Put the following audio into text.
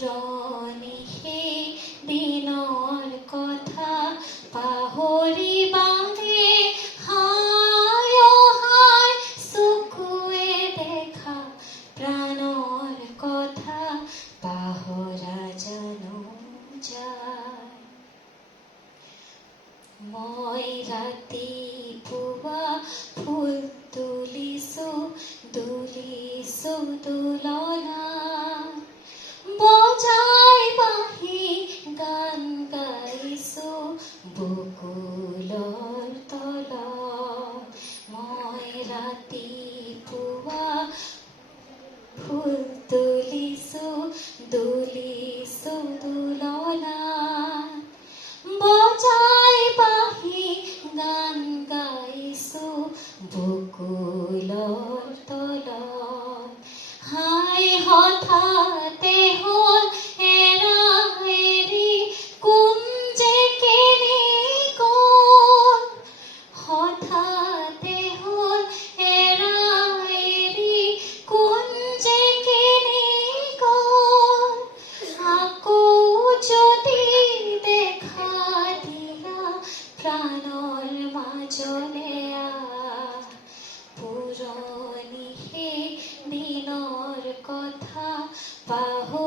পুৰণি সেই দিনৰ কথা পাহৰিবানে? হায় হায় চকুৱে দেখা প্ৰাণৰ কথা পাহৰা জানো যায়। মই ৰাতিপুৱা ফুল তুলিছো দোলনা, বজাই বাঁহী গান গাইছো বকুলৰ তলত। মই ৰাতিপুৱা ফুল তুলিছো দোলনা, বজাই বাঁহী গান গাইছো বকুলৰ তলত। হাই হঠাতে হ'ল এৰা এৰি কোন যে কেনি গ'ল। হঠাতে হ'ল এৰা এৰি কোন যে কেনি গ'ল। আকৌ যদি দেখা দিয়া প্ৰাণৰ মাজলে আহ। পুৰণি সেই দিনৰ কথা পাহৰি